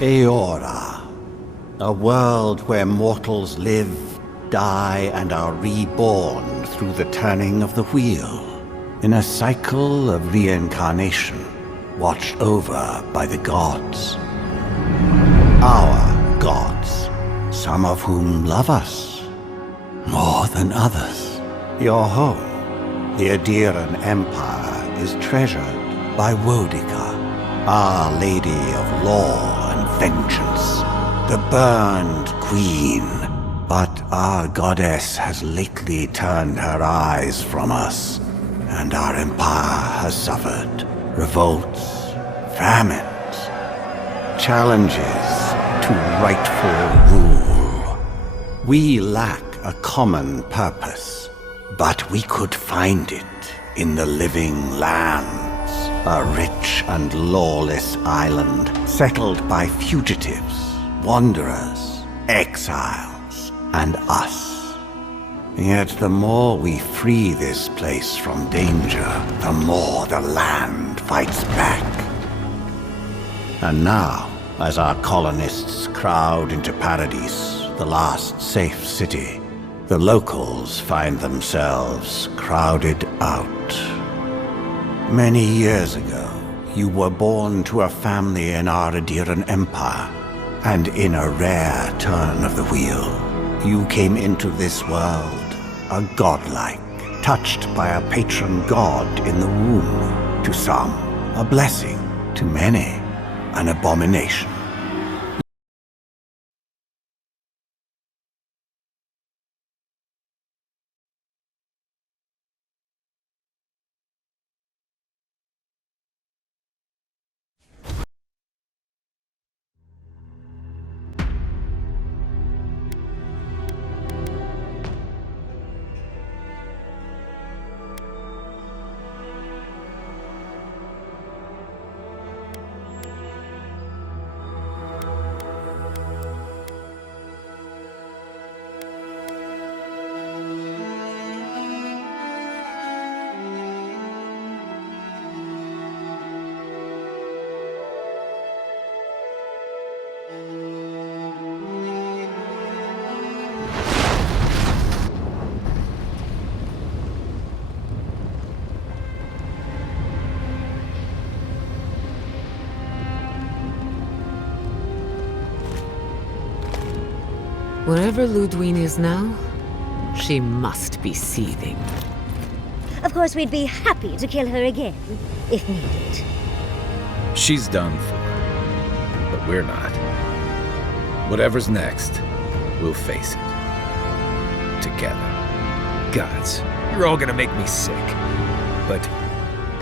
Eora, a world where mortals live, die, and are reborn through the turning of the wheel, in a cycle of reincarnation, watched over by the gods. Our gods, some of whom love us more than others. Your home, the Adiran Empire, is treasured by Wodica, Our Lady of Law and Vengeance, the Burned Queen. But our goddess has lately turned her eyes from us, and our empire has suffered revolts, famines, challenges to rightful rule. We lack a common purpose, but we could find it in the living lands, a rich and lawless island settled by fugitives, wanderers, exiles, and us. Yet the more we free this place from danger, the more the land fights back. And now, as our colonists crowd into Paradise, the last safe city, the locals find themselves crowded out. Many years ago, you were born to a family in our Adiran Empire, and in a rare turn of the wheel, you came into this world a godlike, touched by a patron god in the womb. To some, a blessing. To many, an abomination. Wherever Ludwine is now, she must be seething. Of course, we'd be happy to kill her again, if needed. She's done for, but we're not. Whatever's next, we'll face it. Together. Gods, you're all gonna make me sick. But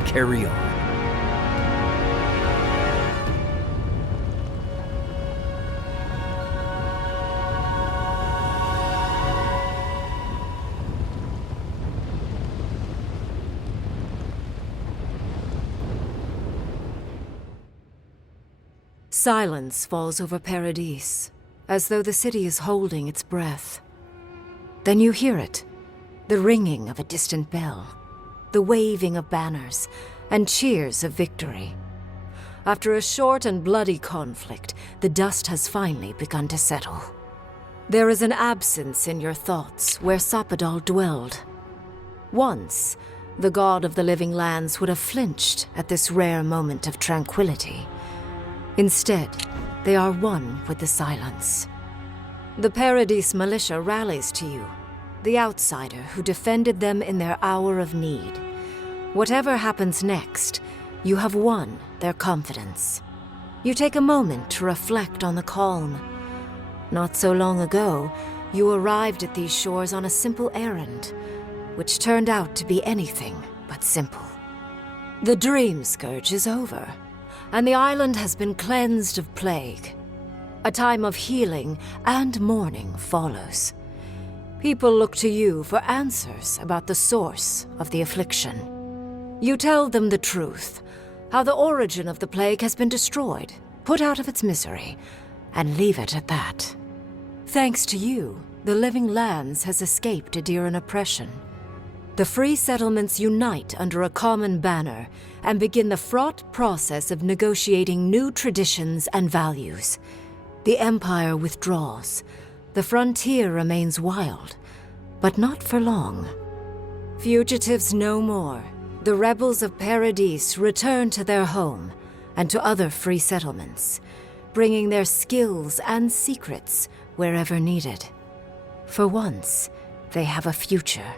carry on. Silence falls over Paradise, as though the city is holding its breath. Then you hear it, the ringing of a distant bell, the waving of banners, and cheers of victory. After a short and bloody conflict, the dust has finally begun to settle. There is an absence in your thoughts where Sapadal dwelled. Once, the god of the living lands would have flinched at this rare moment of tranquility. Instead, they are one with the silence. The Paradise militia rallies to you, the outsider who defended them in their hour of need. Whatever happens next, you have won their confidence. You take a moment to reflect on the calm. Not so long ago, you arrived at these shores on a simple errand, which turned out to be anything but simple. The dream scourge is over, and the island has been cleansed of plague. A time of healing and mourning follows. People look to you for answers about the source of the affliction. You tell them the truth, how the origin of the plague has been destroyed, put out of its misery, and leave it at that. Thanks to you, the living lands has escaped Adiran oppression. The free settlements unite under a common banner and begin the fraught process of negotiating new traditions and values. The Empire withdraws. The frontier remains wild, but not for long. Fugitives no more. The rebels of Paradis return to their home and to other free settlements, bringing their skills and secrets wherever needed. For once, they have a future.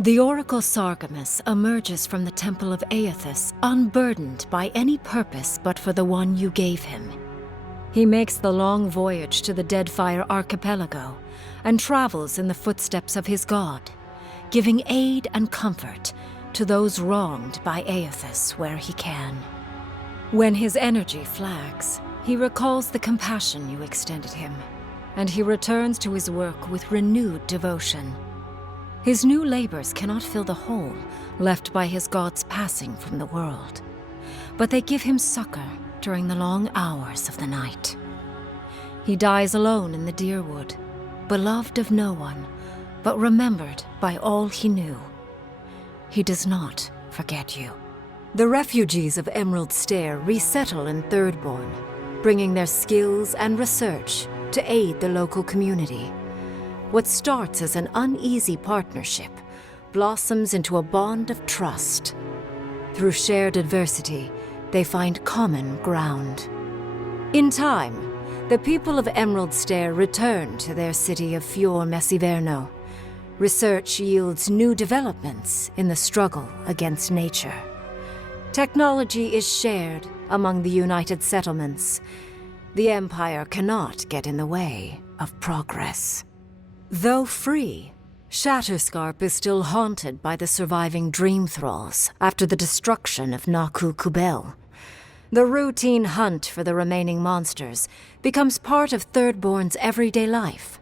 The Oracle Sargemus emerges from the Temple of Aethys unburdened by any purpose but for the one you gave him. He makes the long voyage to the Deadfire Archipelago and travels in the footsteps of his god, giving aid and comfort to those wronged by Aethys where he can. When his energy flags, he recalls the compassion you extended him, and he returns to his work with renewed devotion. His new labors cannot fill the hole left by his god's passing from the world, but they give him succor during the long hours of the night. He dies alone in the Deerwood, beloved of no one, but remembered by all he knew. He does not forget you. The refugees of Emerald Stair resettle in Thirdborn, bringing their skills and research to aid the local community. What starts as an uneasy partnership blossoms into a bond of trust. Through shared adversity, they find common ground. In time, the people of Emerald Stair return to their city of Fior Messiverno. Research yields new developments in the struggle against nature. Technology is shared among the united settlements. The Empire cannot get in the way of progress. Though free, Shatterscarp is still haunted by the surviving Dream Thralls after the destruction of Naku Kubel. The routine hunt for the remaining monsters becomes part of Thirdborn's everyday life,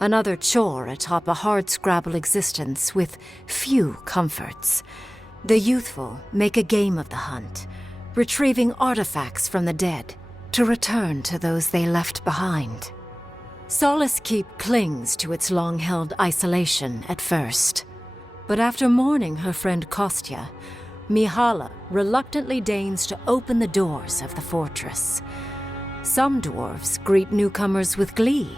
another chore atop a hardscrabble existence with few comforts. The youthful make a game of the hunt, retrieving artifacts from the dead to return to those they left behind. Solace Keep clings to its long-held isolation at first, but after mourning her friend Kostya, Mihala reluctantly deigns to open the doors of the fortress. Some dwarves greet newcomers with glee.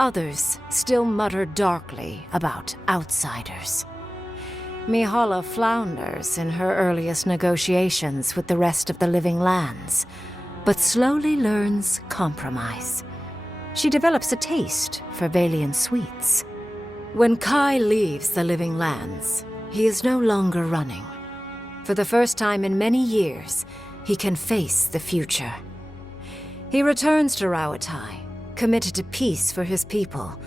Others still mutter darkly about outsiders. Mihala flounders in her earliest negotiations with the rest of the Living Lands, but slowly learns compromise. She develops a taste for Valian sweets. When Kai leaves the Living Lands, he is no longer running. For the first time in many years, he can face the future. He returns to Rauatai, committed to peace for his people,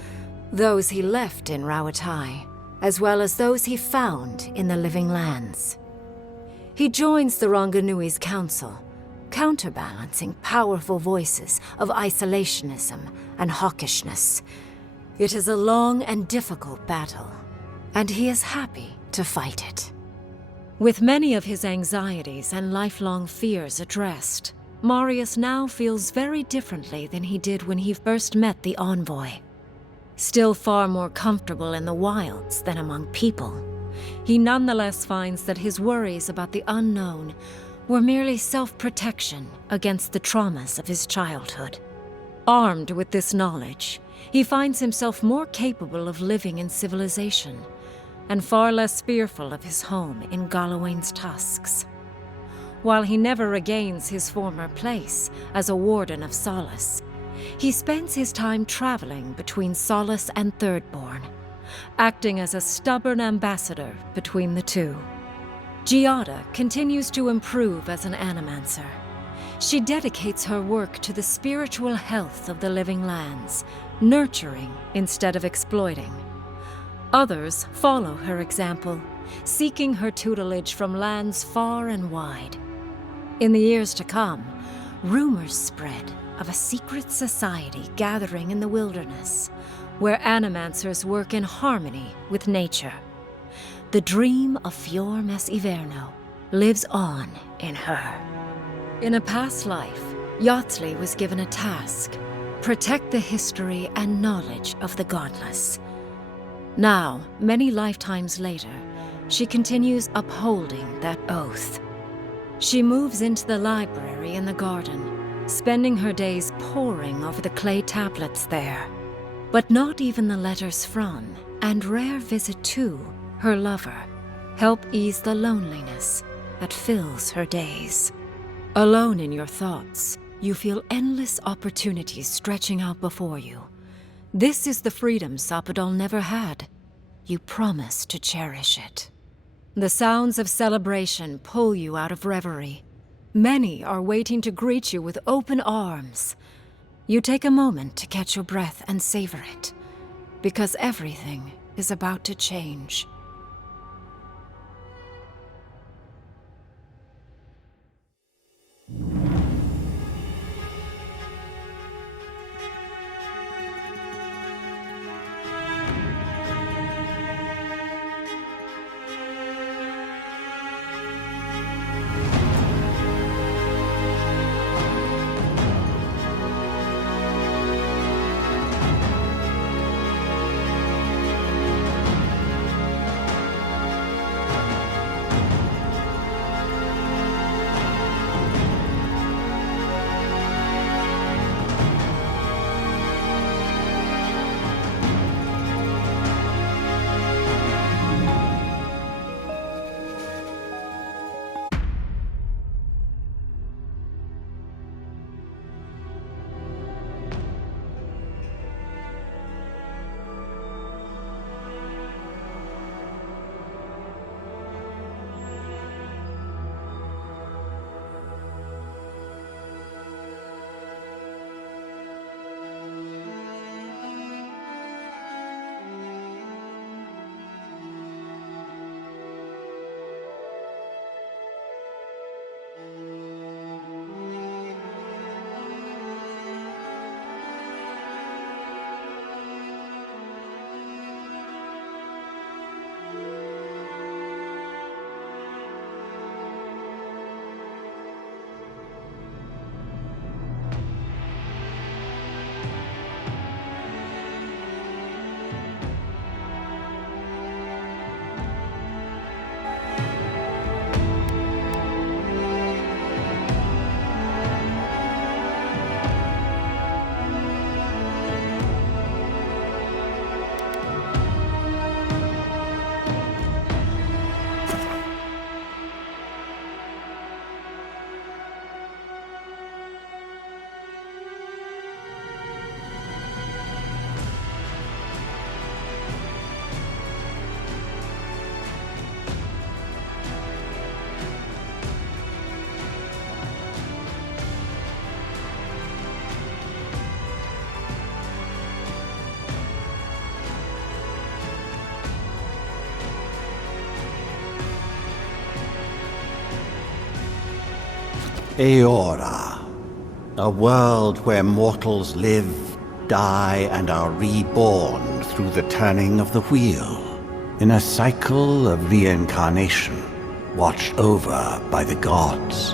those he left in Rauatai, as well as those he found in the Living Lands. He joins the Ranganui's council, counterbalancing powerful voices of isolationism and hawkishness. It is a long and difficult battle, and he is happy to fight it. With many of his anxieties and lifelong fears addressed, Marius now feels very differently than he did when he first met the envoy. Still far more comfortable in the wilds than among people, he nonetheless finds that his worries about the unknown were merely self-protection against the traumas of his childhood. Armed with this knowledge, he finds himself more capable of living in civilization, and far less fearful of his home in Galawain's tusks. While he never regains his former place as a Warden of Solace, he spends his time traveling between Solace and Thirdborn, acting as a stubborn ambassador between the two. Giada continues to improve as an animancer. She dedicates her work to the spiritual health of the Living Lands, nurturing instead of exploiting. Others follow her example, seeking her tutelage from lands far and wide. In the years to come, rumors spread of a secret society gathering in the wilderness, where animancers work in harmony with nature. The dream of Fior Messiverno lives on in her. In a past life, Yahtzee was given a task: protect the history and knowledge of the godless. Now, many lifetimes later, she continues upholding that oath. She moves into the library in the garden, spending her days poring over the clay tablets there. But not even the letters from, and rare visit to, her lover help ease the loneliness that fills her days. Alone in your thoughts, you feel endless opportunities stretching out before you. This is the freedom Sapodal never had. You promise to cherish it. The sounds of celebration pull you out of reverie. Many are waiting to greet you with open arms. You take a moment to catch your breath and savor it, because everything is about to change. Eora, a world where mortals live, die, and are reborn through the turning of the wheel, in a cycle of reincarnation, watched over by the gods.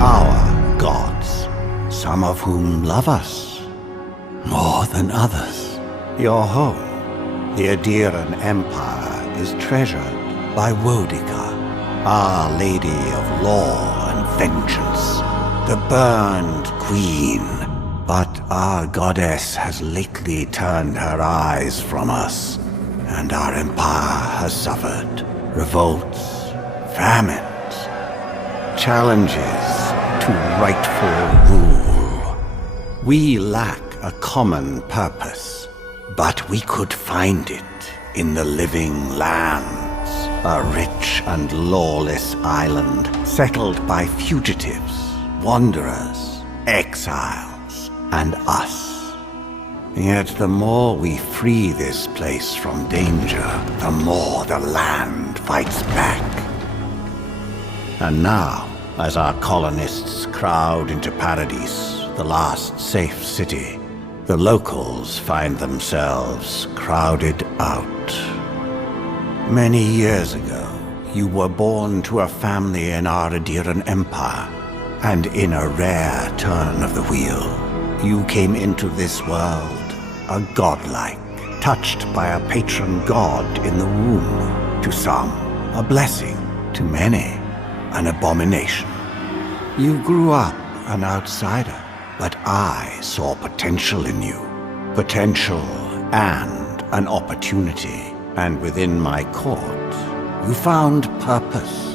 Our gods, some of whom love us more than others. Your home, the Adiran Empire, is treasured by Wodica, Our Lady of Law and Vengeance, the burned queen. But our goddess has lately turned her eyes from us, and our empire has suffered revolts, famines, challenges to rightful rule. We lack a common purpose, but we could find it in the living lands, a rich and lawless island settled by fugitives, wanderers, exiles, and us. Yet the more we free this place from danger, the more the land fights back. And now, as our colonists crowd into Paradise, the last safe city, the locals find themselves crowded out. Many years ago, you were born to a family in our Adiran Empire, and in a rare turn of the wheel, you came into this world a godlike, touched by a patron god in the womb. To some, a blessing. To many, an abomination. You grew up an outsider, but I saw potential in you. Potential and an opportunity. And within my court, you found purpose.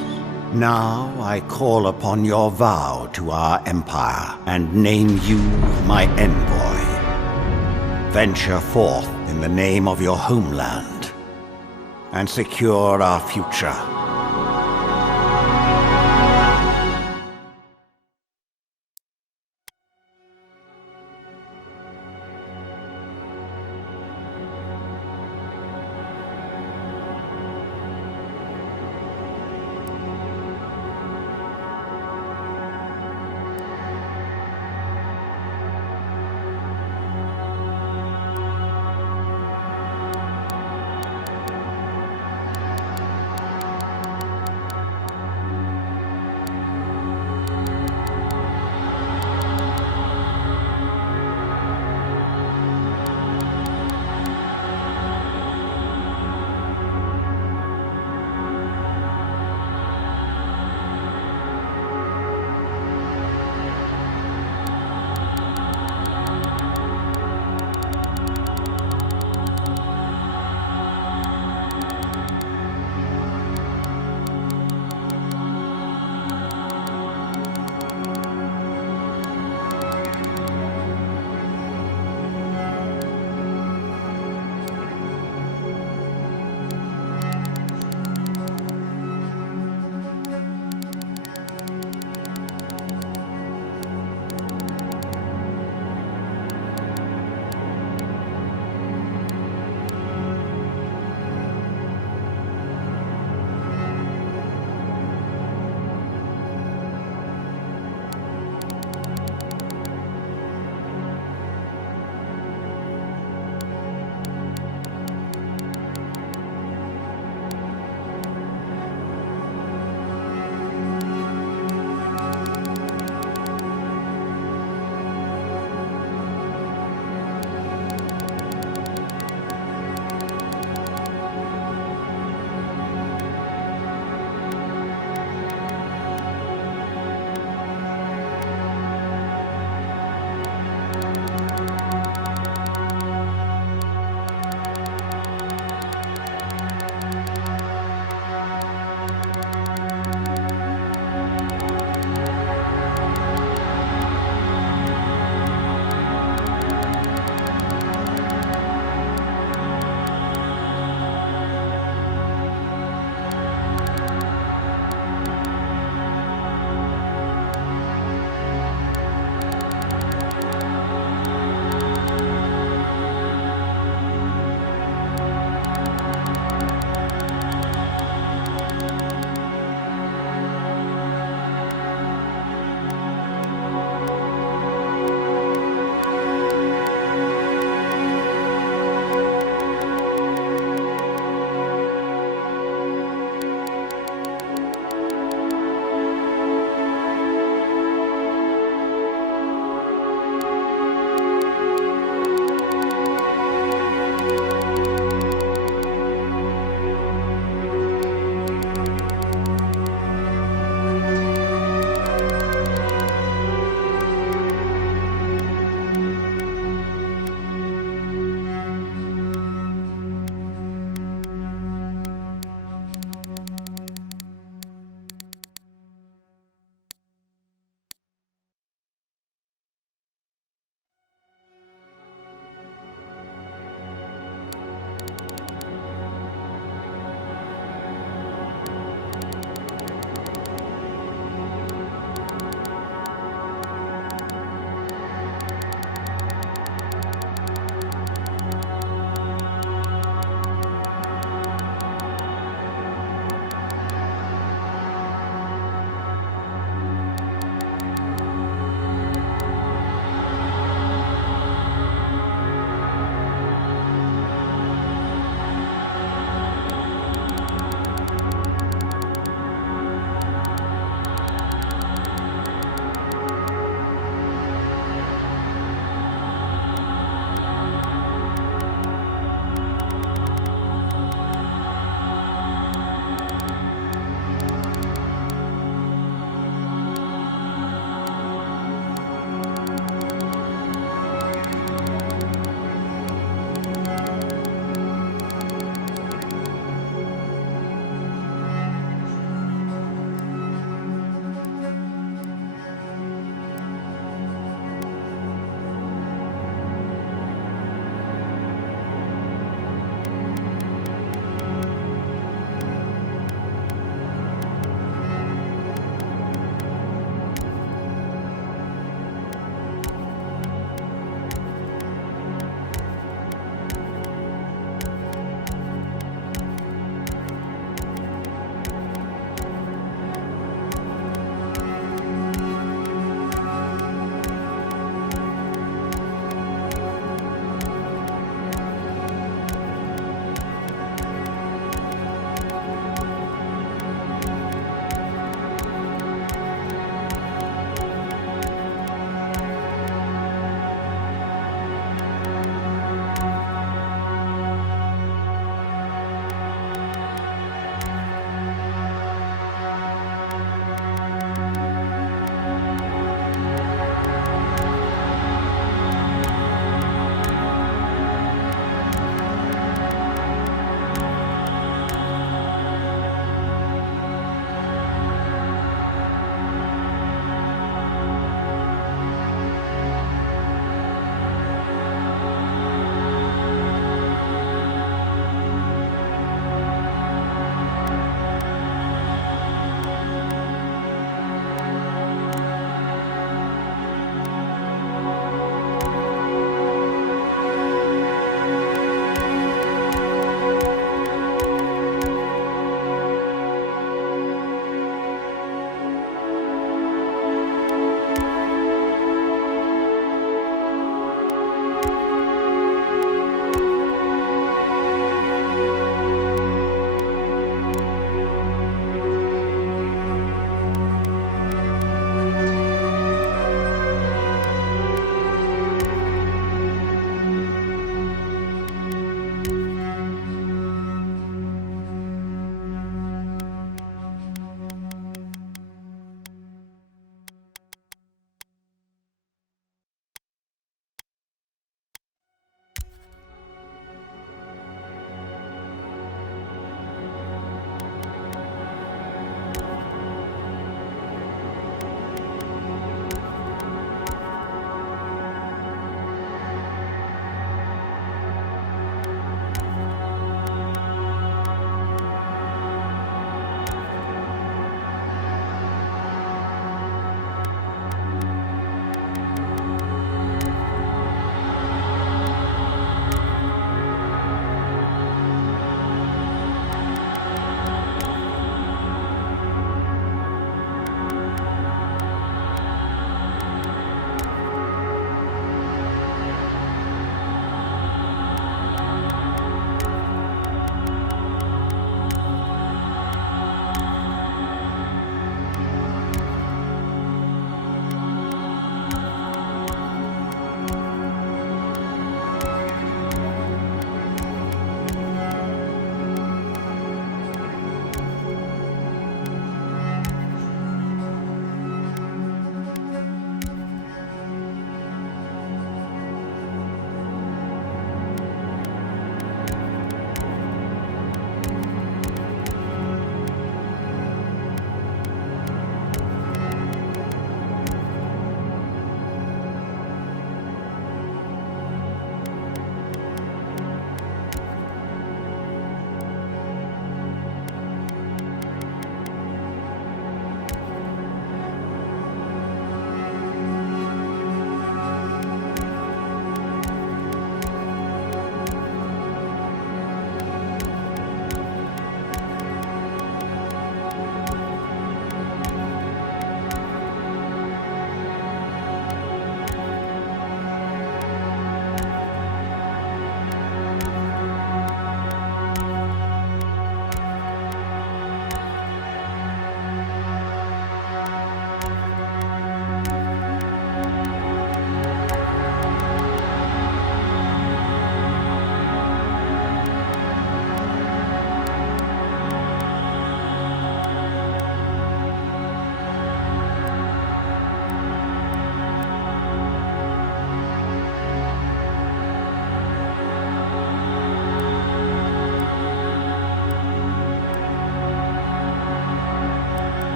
Now I call upon your vow to our empire and name you my envoy. Venture forth in the name of your homeland and secure our future.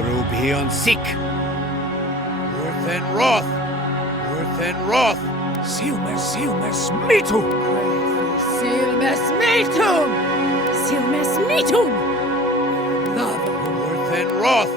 Arubion Sik. Worth and Roth. Worth and Roth. Silmes mitum! Silmes mitum! Silmes mitum! Worth and Roth.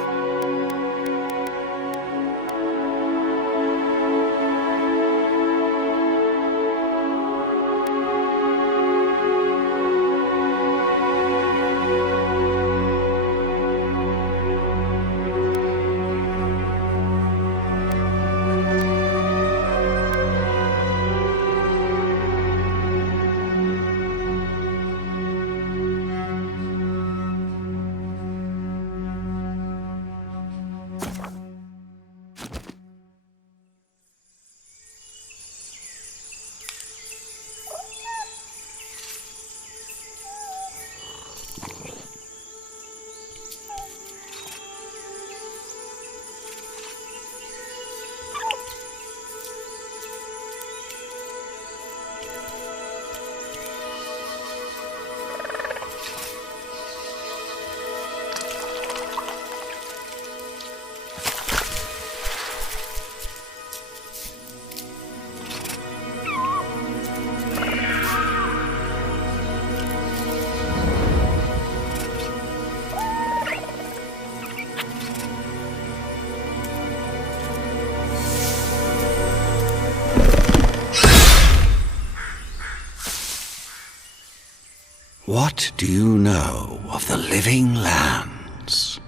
What do you know of the living lands?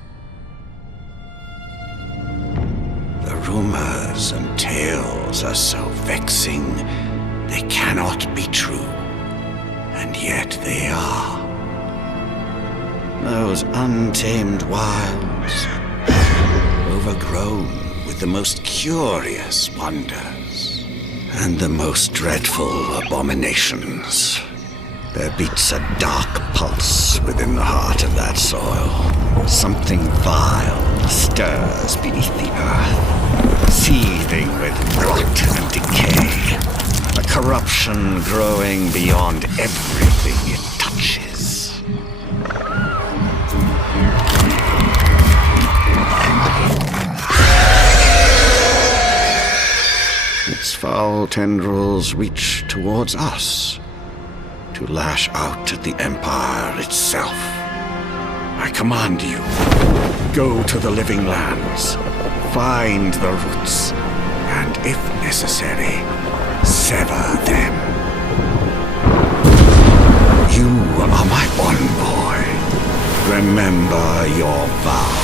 The rumors and tales are so vexing, they cannot be true, and yet they are. Those untamed wilds, overgrown with the most curious wonders and the most dreadful abominations. There beats a dark pulse within the heart of that soil. Something vile stirs beneath the earth, seething with rot and decay. A corruption growing beyond everything it touches. Its foul tendrils reach towards us, to lash out at the Empire itself. I command you, go to the living lands, find the roots, and if necessary, sever them. You are my one boy. Remember your vow.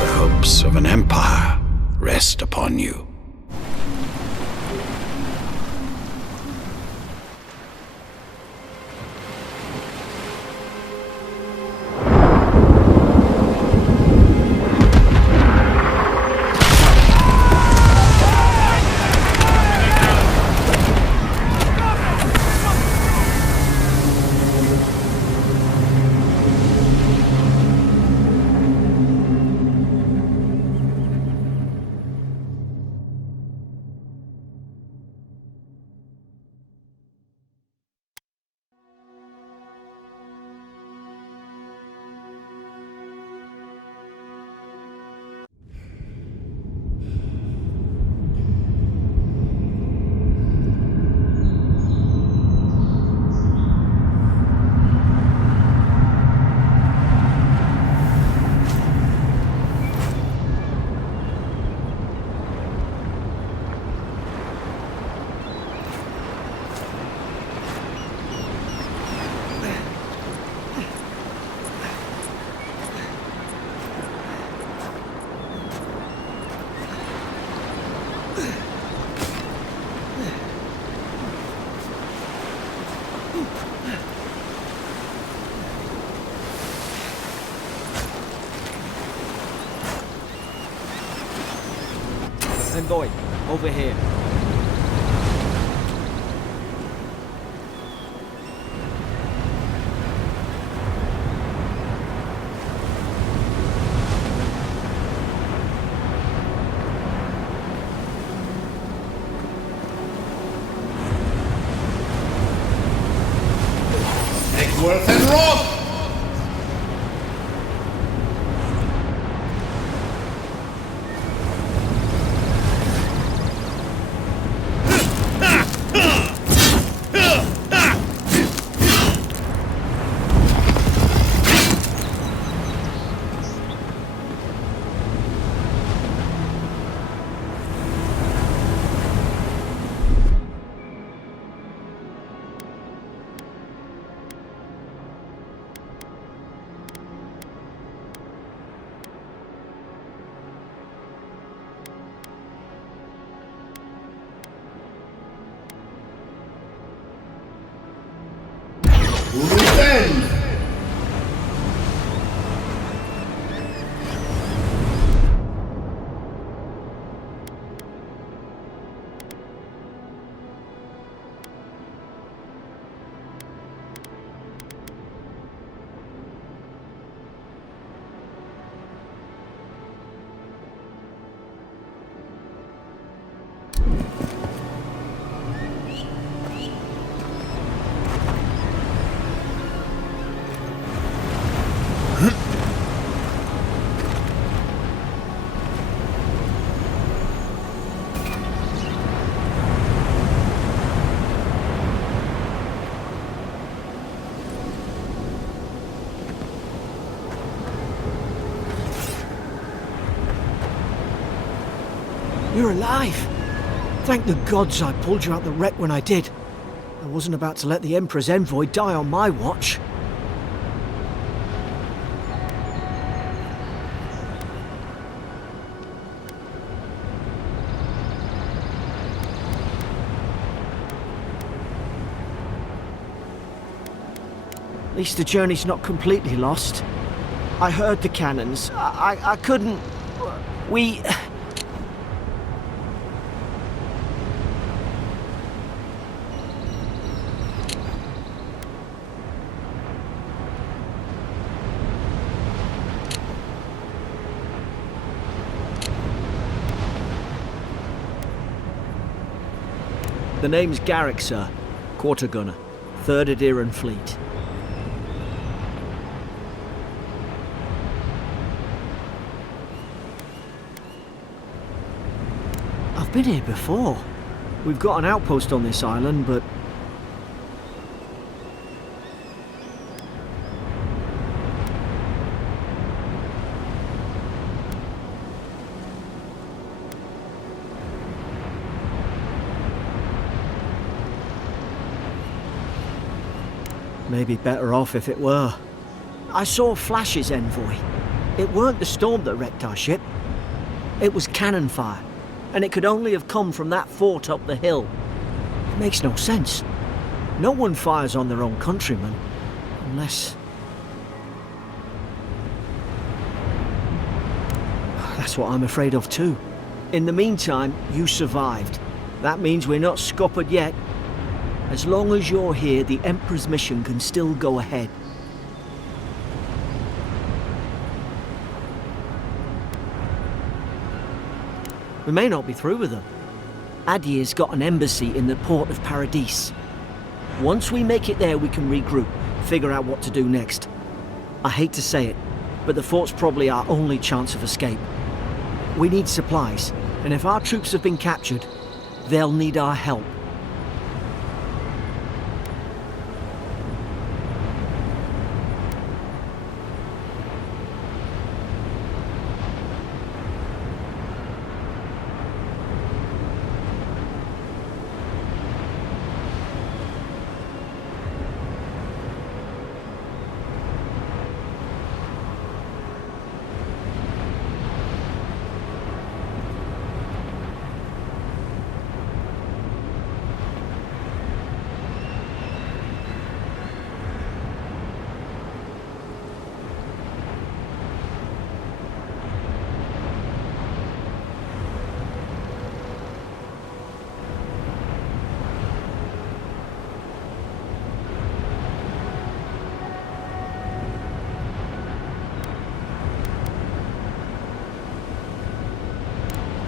The hopes of an empire rest upon you. Envoy, over here. Egworth and Roth! You're alive! Thank the gods I pulled you out the wreck when I did. I wasn't about to let the Emperor's envoy die on my watch. At least the journey's not completely lost. I heard the cannons. I couldn't... We... The name's Garrick, sir. Quarter gunner. 3rd Adiran Fleet. I've been here before. We've got an outpost on this island, but... Maybe better off if it were. I saw flashes, envoy. It weren't the storm that wrecked our ship. It was cannon fire, and it could only have come from that fort up the hill. It makes no sense. No one fires on their own countrymen, unless... That's what I'm afraid of too. In the meantime, you survived. That means we're not scuppered yet. As long as you're here, the Emperor's mission can still go ahead. We may not be through with them. Adir's got an embassy in the port of Paradis. Once we make it there, we can regroup, figure out what to do next. I hate to say it, but the fort's probably our only chance of escape. We need supplies, and if our troops have been captured, they'll need our help.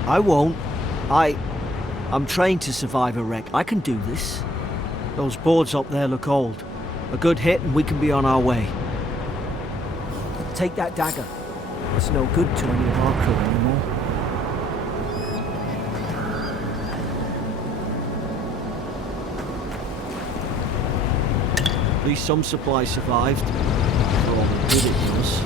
I won't. I'm trained to survive a wreck. I can do this. Those boards up there look old. A good hit and we can be on our way. Take that dagger. It's no good to any of our crew anymore. At least some supplies survived. For all the good it does.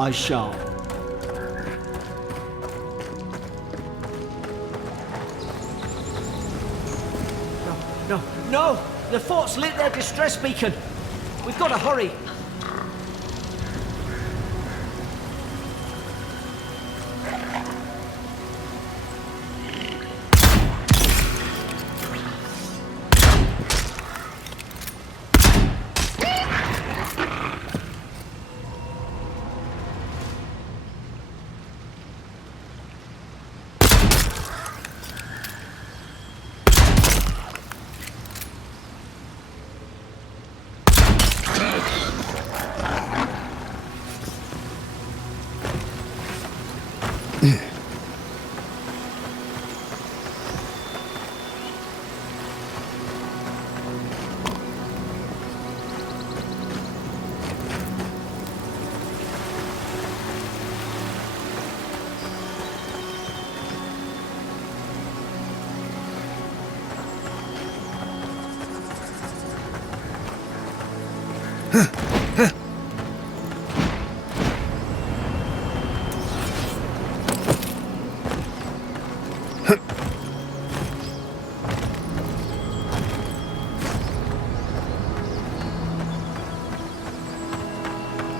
I shall. No, no! The fort's lit their distress beacon! We've got to hurry!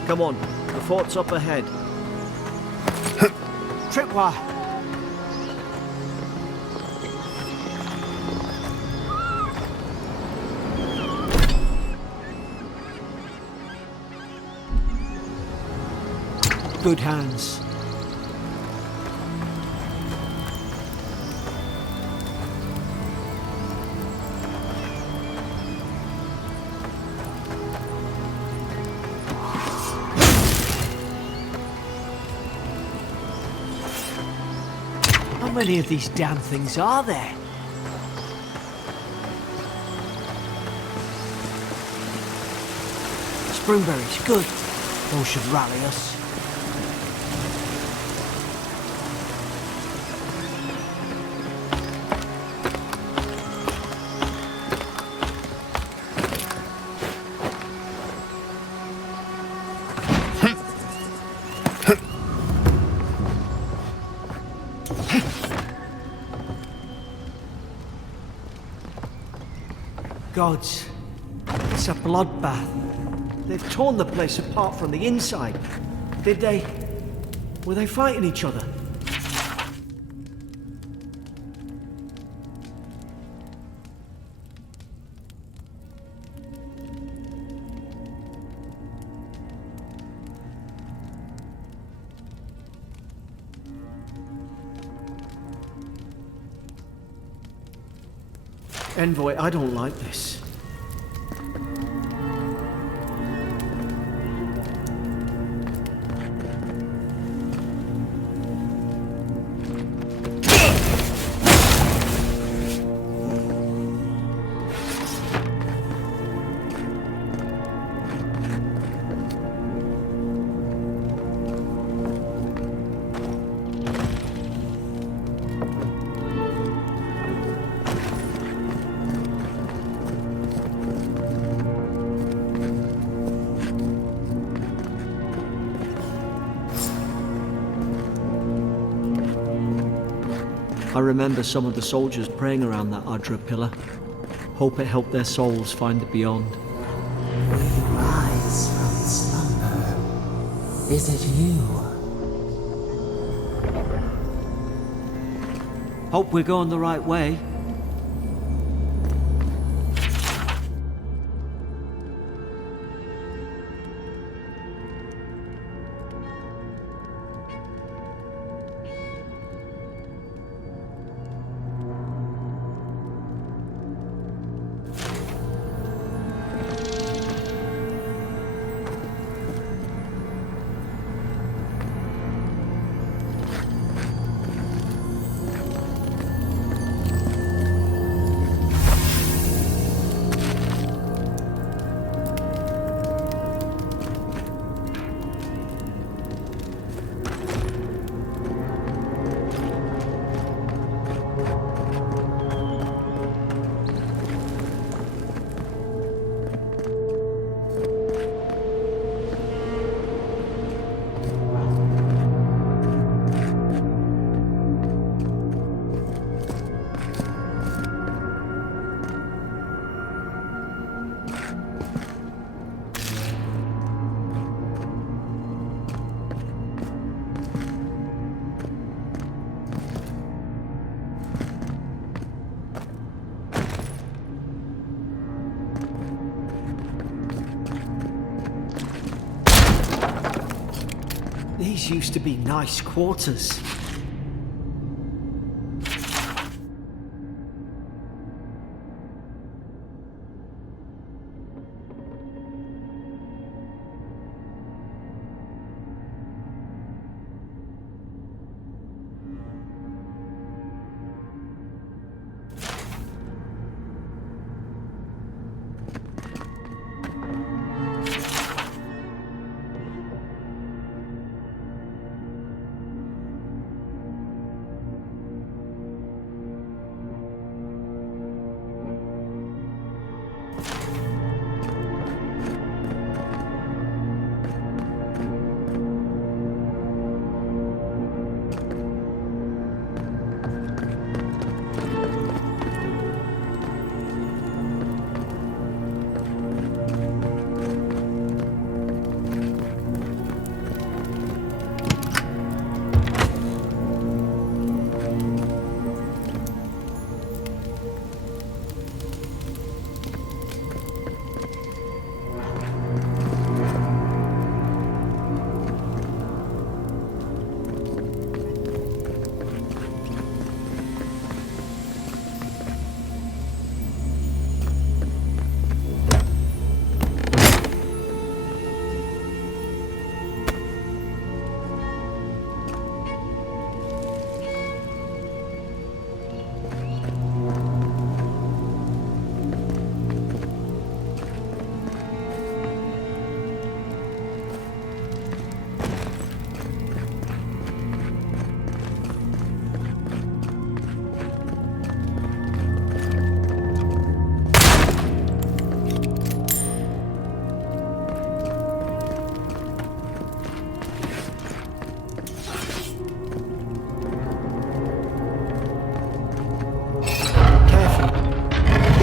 Come on, the fort's up ahead. Tripwire! Good hands. How many of these damn things are there? Springberries, good. Those should rally us. Gods, it's a bloodbath. They've torn the place apart from the inside. Did they... were they fighting each other? Envoy, I don't like this. I remember some of the soldiers praying around that Adra pillar. Hope it helped their souls find the beyond. Rise from slumber. Is it you? Hope we're going the right way. These used to be nice quarters.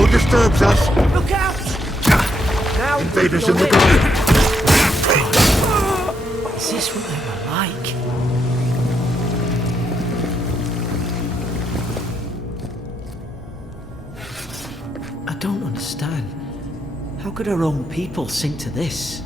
Disturbs us. Look out! Now Invaders in the garden. Is this what they were like? I don't understand. How could our own people sink to this?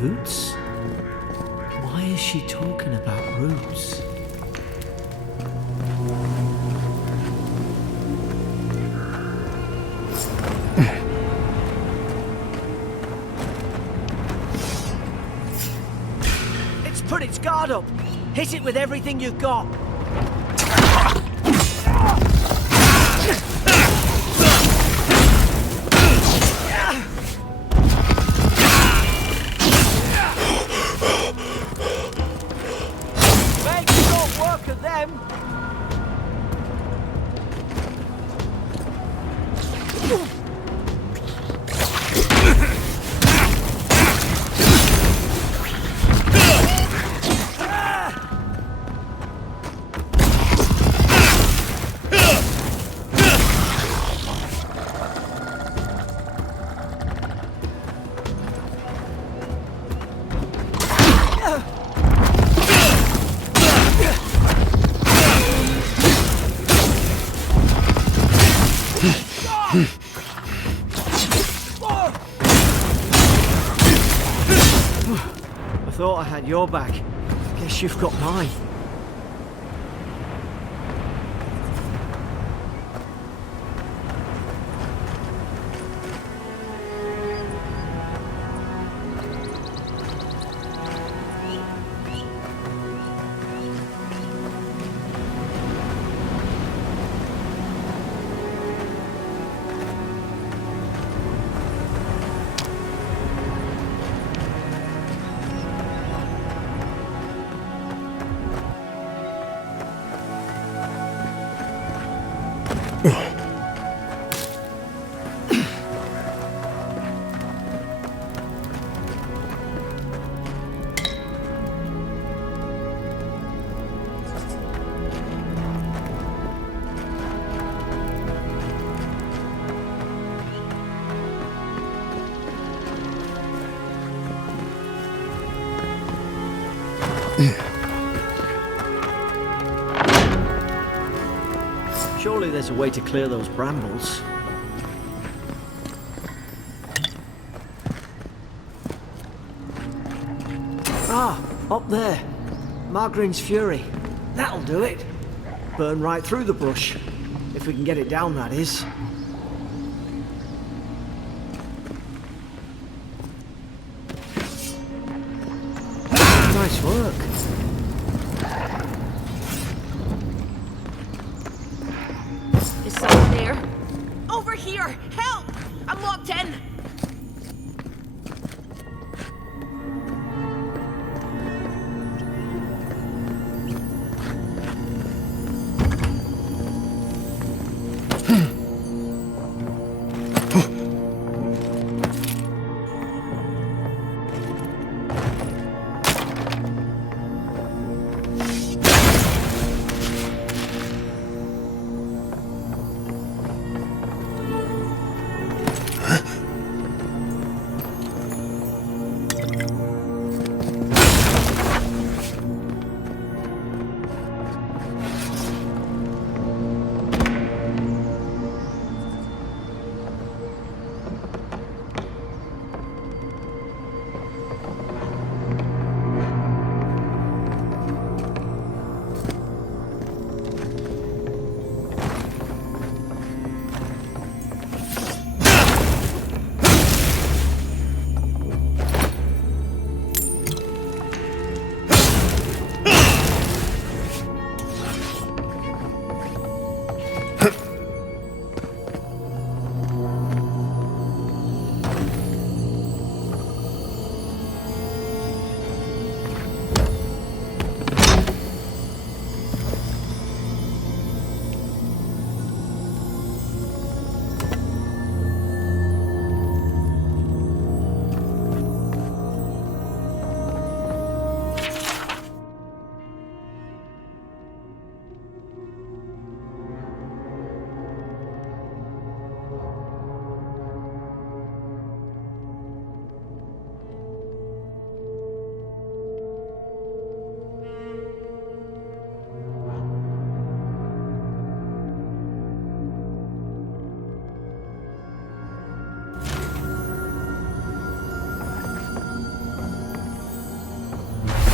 Roots? Why is she talking about roots? It's put its guard up. Hit it with everything you've got. I thought I had your back. Guess you've got mine. Surely there's a way to clear those brambles. Ah, up there. Margarine's Fury. That'll do it. Burn right through the brush. If we can get it down, that is. Nice work. Is someone there? Over here! Help! I'm locked in!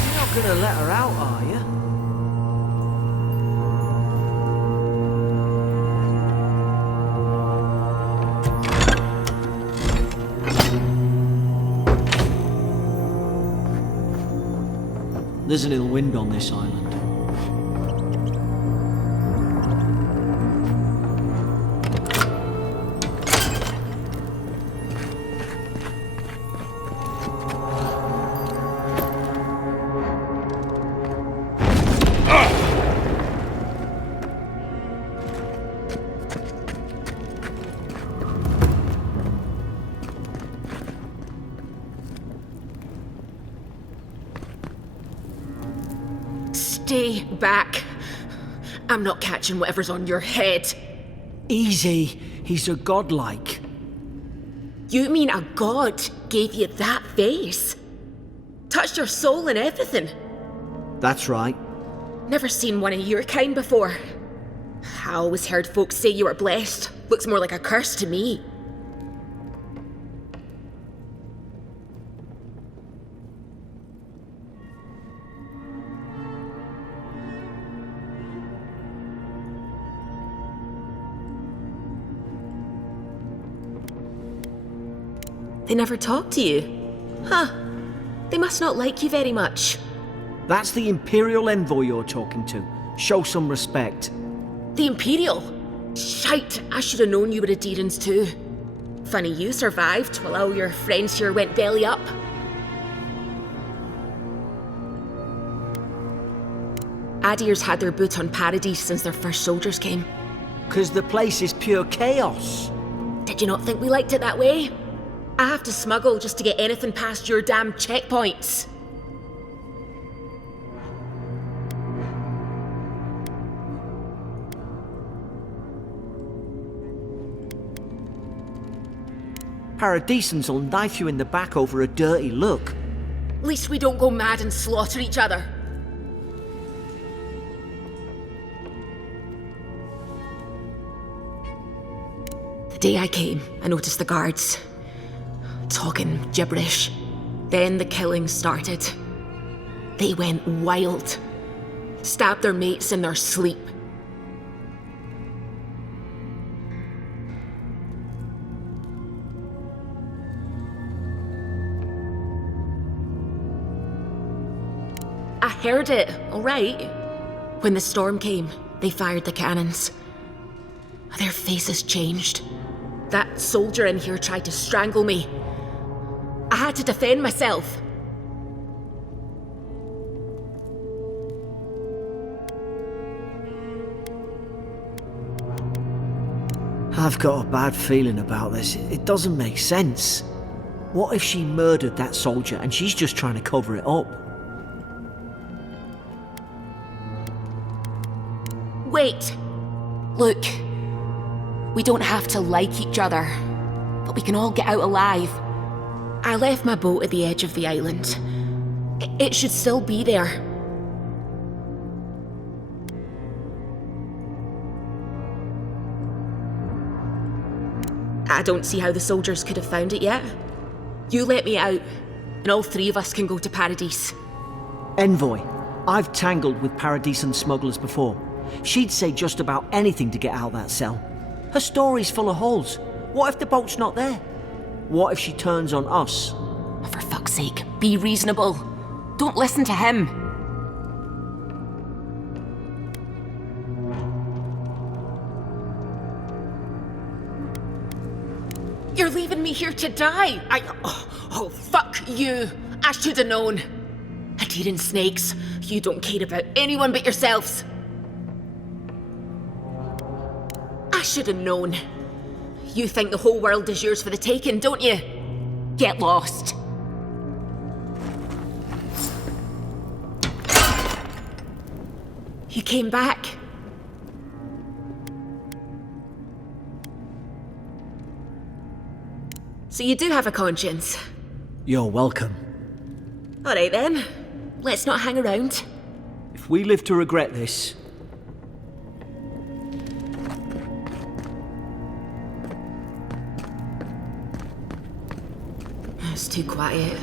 You're not gonna let her out, are you? There's an ill wind on this island. Stay back. I'm not catching whatever's on your head. Easy. He's a godlike. You mean a god gave you that face? Touched your soul and everything? That's right. Never seen one of your kind before. I always heard folks say you were blessed. Looks more like a curse to me. They never talk to you? Huh. They must not like you very much. That's the Imperial envoy you're talking to. Show some respect. The Imperial? Shite, I should have known you were Adherents too. Funny you survived while all your friends here went belly up. Adir's had their boot on Paradise since their first soldiers came. 'Cause the place is pure chaos. Did you not think we liked it that way? I have to smuggle just to get anything past your damn checkpoints. Paradisans will knife you in the back over a dirty look. At least we don't go mad and slaughter each other. The day I came, I noticed the guards talking gibberish. Then the killing started. They went wild. Stabbed their mates in their sleep. I heard it, all right. When the storm came, they fired the cannons. Their faces changed. That soldier in here tried to strangle me. I had to defend myself. I've got a bad feeling about this. It doesn't make sense. What if she murdered that soldier and she's just trying to cover it up? Wait. Look. We don't have to like each other, but we can all get out alive. I left my boat at the edge of the island. It should still be there. I don't see how the soldiers could have found it yet. You let me out, and all three of us can go to Paradise. Envoy, I've tangled with Paradisan smugglers before. She'd say just about anything to get out of that cell. Her story's full of holes. What if the boat's not there? What if she turns on us? For fuck's sake, be reasonable. Don't listen to him. You're leaving me here to die. Oh, fuck you. I should have known. Adherent snakes, you don't care about anyone but yourselves. I should have known. You think the whole world is yours for the taking, don't you? Get lost. You came back. So you do have a conscience. You're welcome. All right then. Let's not hang around. If we live to regret this... It's too quiet.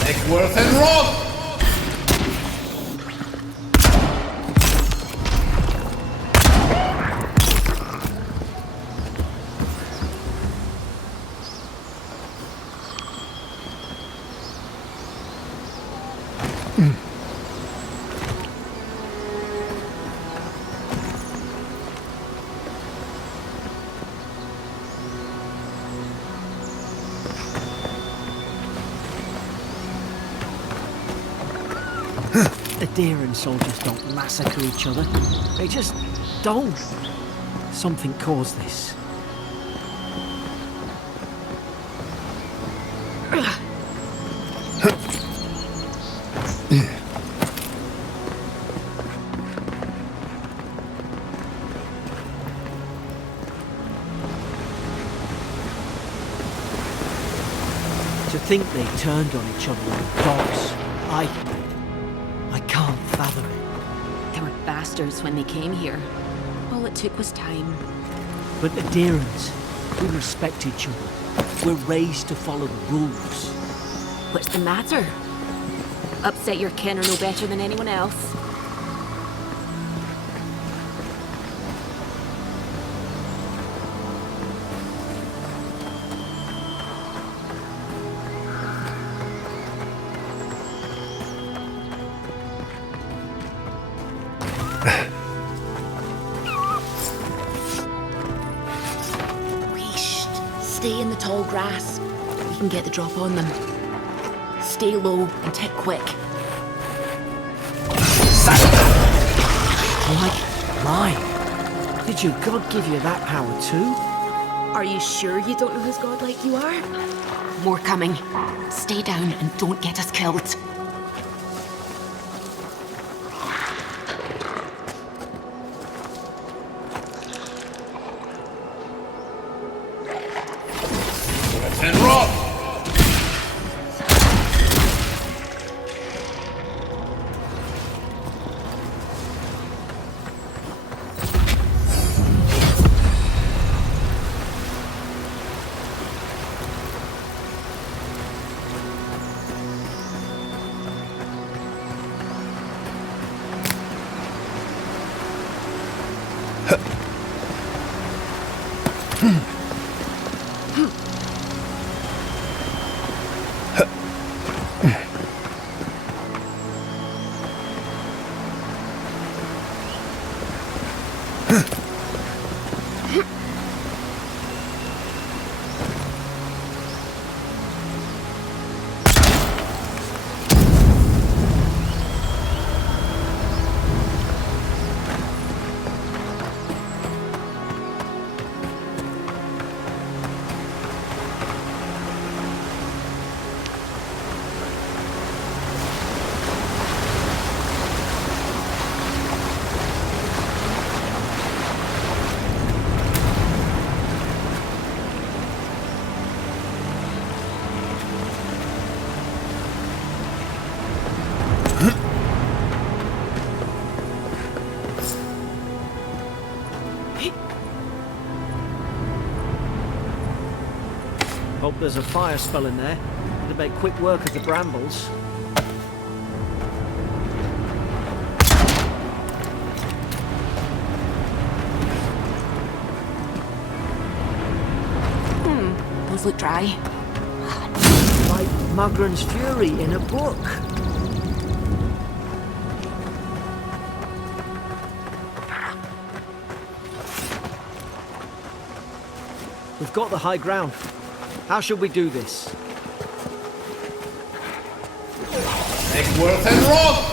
Neckworth and Roth! Adherent soldiers don't massacre each other. They just don't. Something caused this. To think they turned on each other like dogs. I can't fathom it. They were bastards when they came here. All it took was time. But Adherents, we respect each other. We're raised to follow the rules. What's the matter? Upset your kin are no better than anyone else. Stay in the tall grass. We can get the drop on them. Stay low and tick quick. Like mine. Did your god give you that power too? Are you sure you don't know who's godlike you are? More coming. Stay down and don't get us killed. And Roth! Hope there's a fire spell in there. It'll make quick work of the brambles. Those look dry. Like Magran's Fury in a book. We've got the high ground. How should we do this? Nickworth and Roth!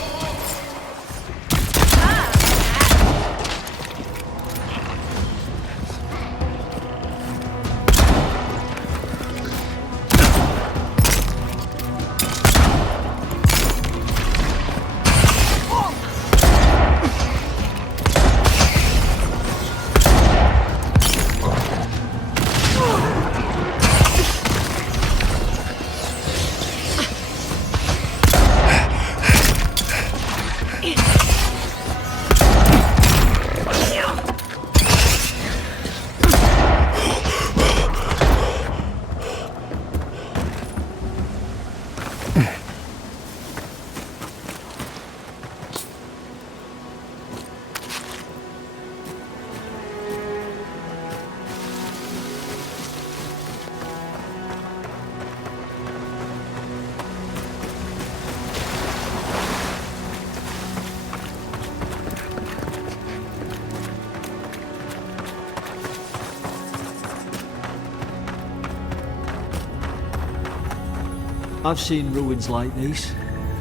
I've seen ruins like these.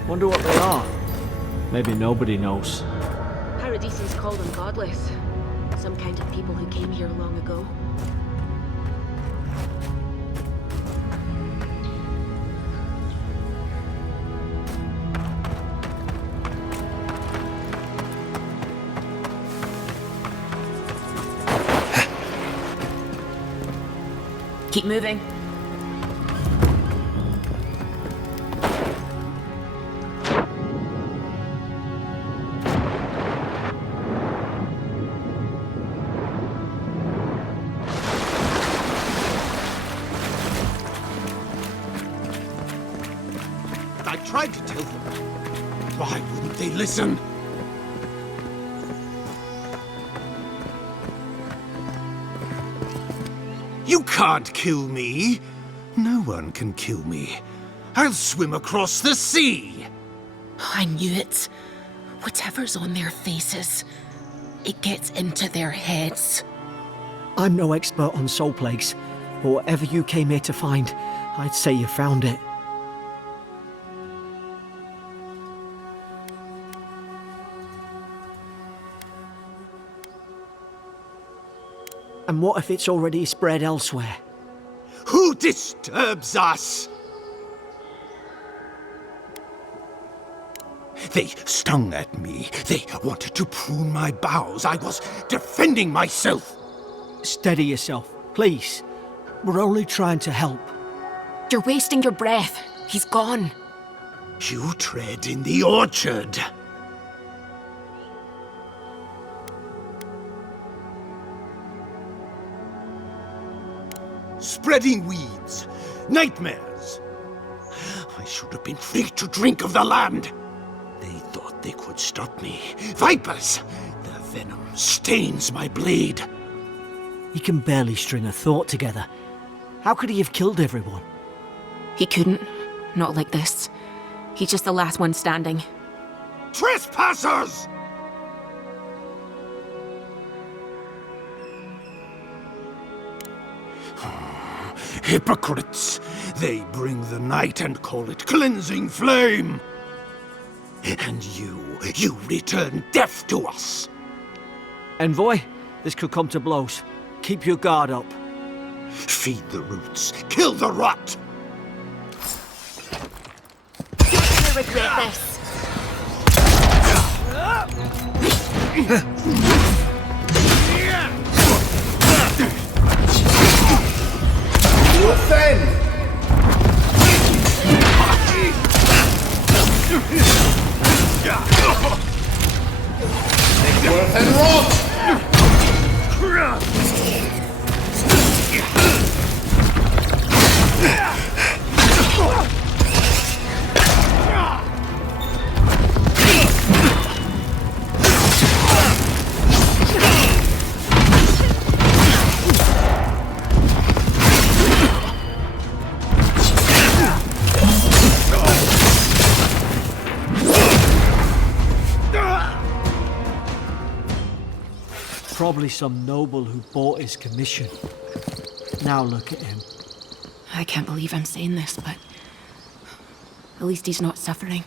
Wonder what they are. Maybe nobody knows. Paradisians call them godless. Some kind of people who came here long ago. Keep moving. tried to tell them. Why wouldn't they listen? You can't kill me. No one can kill me. I'll swim across the sea. I knew it. Whatever's on their faces, it gets into their heads. I'm no expert on soul plagues, but whatever you came here to find, I'd say you found it. And what if it's already spread elsewhere? Who disturbs us? They stung at me. They wanted to prune my boughs. I was defending myself. Steady yourself, please. We're only trying to help. You're wasting your breath. He's gone. You tread in the orchard. Spreading weeds. Nightmares. I should have been free to drink of the land. They thought they could stop me. Vipers! Their venom stains my blade. He can barely string a thought together. How could he have killed everyone? He couldn't. Not like this. He's just the last one standing. Trespassers! Hypocrites! They bring the night and call it cleansing flame! And you return death to us! Envoy, this could come to blows. Keep your guard up. Feed the roots, kill the rot! You'll regret this. You offend! Make worth and rot! Probably some noble who bought his commission. Now look at him. I can't believe I'm saying this, but at least he's not suffering.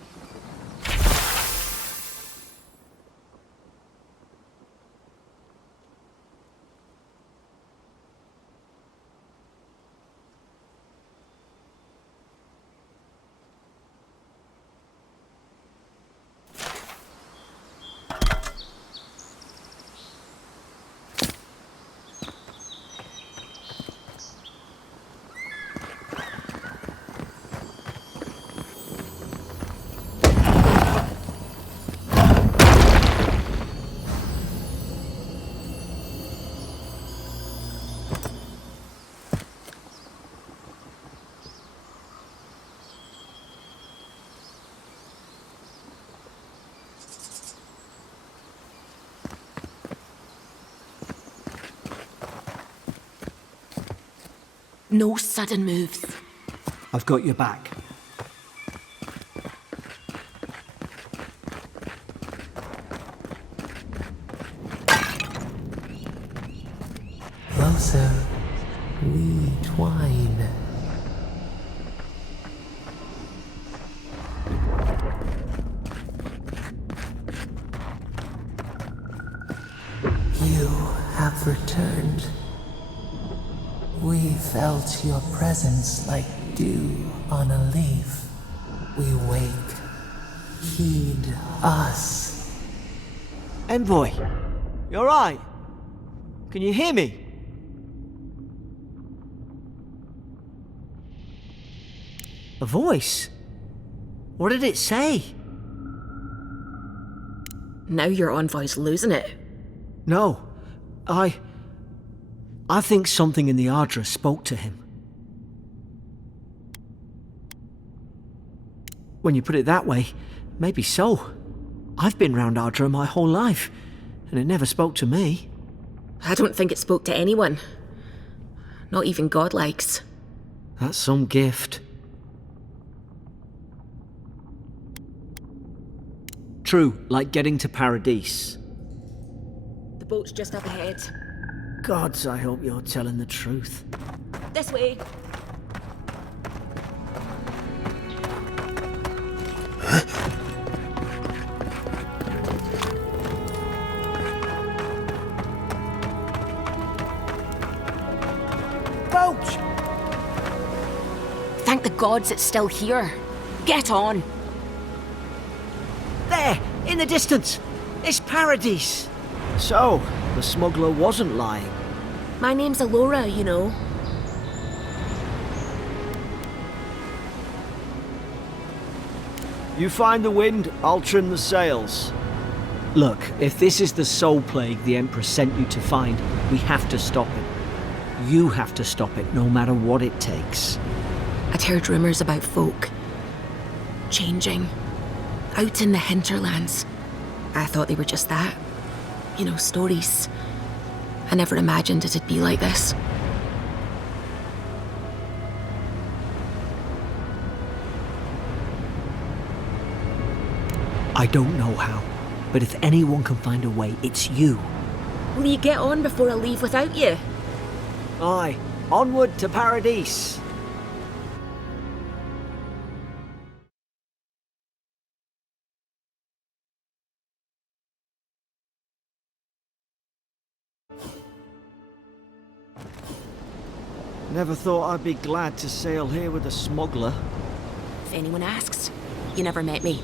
No sudden moves. I've got your back. Closer, we twine. You have returned. We felt your presence like dew on a leaf. We wake. Heed us. Envoy, you alright? Can you hear me? A voice? What did it say? Now your envoy's losing it. No, I think something in the Ardra spoke to him. When you put it that way, maybe so. I've been round Ardra my whole life, and it never spoke to me. I don't think it spoke to anyone. Not even godlikes. That's some gift. True, like getting to Paradise. The boat's just up ahead. Gods, I hope you're telling the truth. This way. Boat! Thank the gods it's still here. Get on. There, in the distance. It's Paradise. So, the smuggler wasn't lying. My name's Alora, you know. You find the wind, I'll trim the sails. Look, if this is the soul plague the Emperor sent you to find, we have to stop it. You have to stop it, no matter what it takes. I'd heard rumours about folk changing out in the hinterlands. I thought they were just that. You know, stories. I never imagined it'd be like this. I don't know how, but if anyone can find a way, it's you. Will you get on before I leave without you? Aye, onward to Paradise. Never thought I'd be glad to sail here with a smuggler. If anyone asks, you never met me.